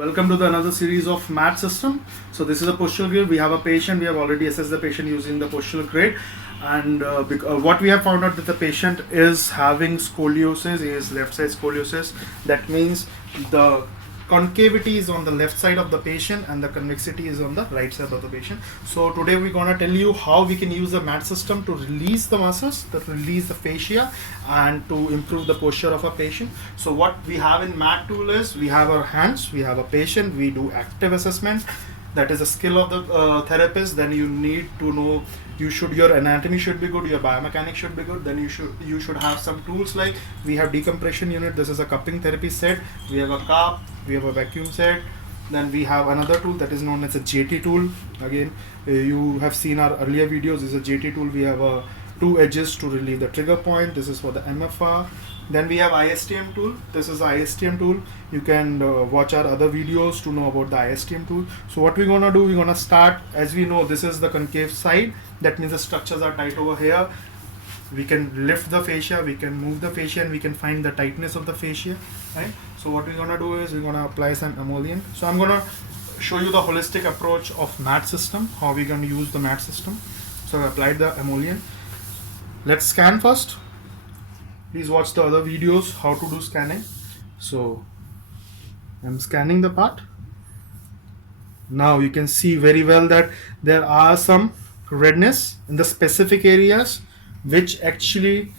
Welcome to another series of mat system. So this is a postural grid. We have a patient. We have already assessed the patient using the postural grid, and what we have found out that the patient is having scoliosis. He is left side scoliosis. That means the concavity is on the left side of the patient and the convexity is on the right side of the patient. So today we're gonna tell you how we can use the mat system to release the muscles, to release the fascia, and to improve the posture of a patient. So what we have in mat tool is we have our hands, we have a patient, we do active assessment. That is a skill of the therapist. Then you need to know your anatomy should be good, your biomechanics should be good. Then you should have some tools like we have decompression unit. This is a cupping therapy set. We have a cup, we have a vacuum set. Then we have another tool that is known as a JT tool. Again, you have seen our earlier videos. This is a JT tool. We have two edges to relieve the trigger point. This is for the MFR. Then we have IASTM tool. This is the IASTM tool. You can watch our other videos to know about the IASTM tool. So what we're gonna do, we're gonna start, as we know, this is the concave side. That means the structures are tight over here. We can lift the fascia, we can move the fascia, and we can find the tightness of the fascia, right? So what we're gonna do is we're gonna apply some emollient. So I'm gonna show you the holistic approach of mat system, how we're gonna use the mat system. So I applied the emollient. Let's scan first. Please watch the other videos how to do scanning. So I'm scanning the part. Now you can see very well that there are some redness in the specific areas which actually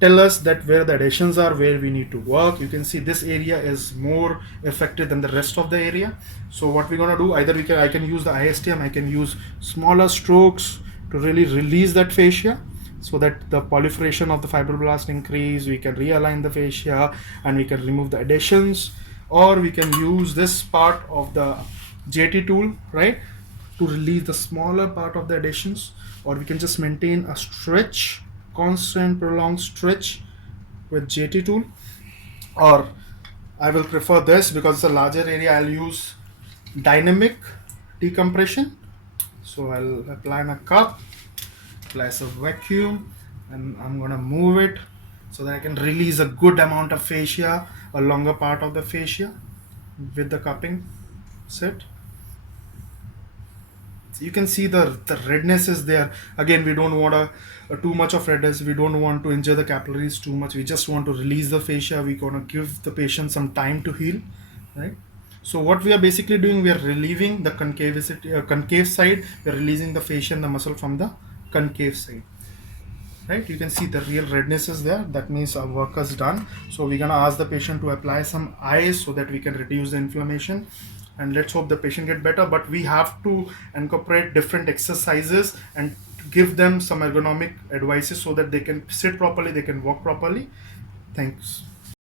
tell us that where the adhesions are, where we need to work. You can see this area is more affected than the rest of the area. So what we're gonna do, either I can use the IASTM, I can use smaller strokes to really release that fascia, so that the proliferation of the fibroblast increase. We can realign the fascia and we can remove the adhesions, or we can use this part of the JT tool, right, to release the smaller part of the adhesions, or we can just maintain a stretch, constant prolonged stretch with JT tool. Or I will prefer this because it's a larger area. I'll use dynamic decompression. So I'll apply my cup, apply some vacuum, and I'm gonna move it so that I can release a good amount of fascia, a longer part of the fascia with the cupping set. So you can see the redness is there. Again, we don't want too much of redness. We don't want to injure the capillaries too much. We just want to release the fascia. We're gonna give the patient some time to heal, right? So what we are basically doing, we are relieving the concave side. We are releasing the fascia and the muscle from the concave side, right? You can see the real redness is there. That means our work is done. So we're gonna ask the patient to apply some ice so that we can reduce the inflammation, and let's hope the patient get better. But we have to incorporate different exercises and give them some ergonomic advices so that they can sit properly, they can walk properly. Thanks.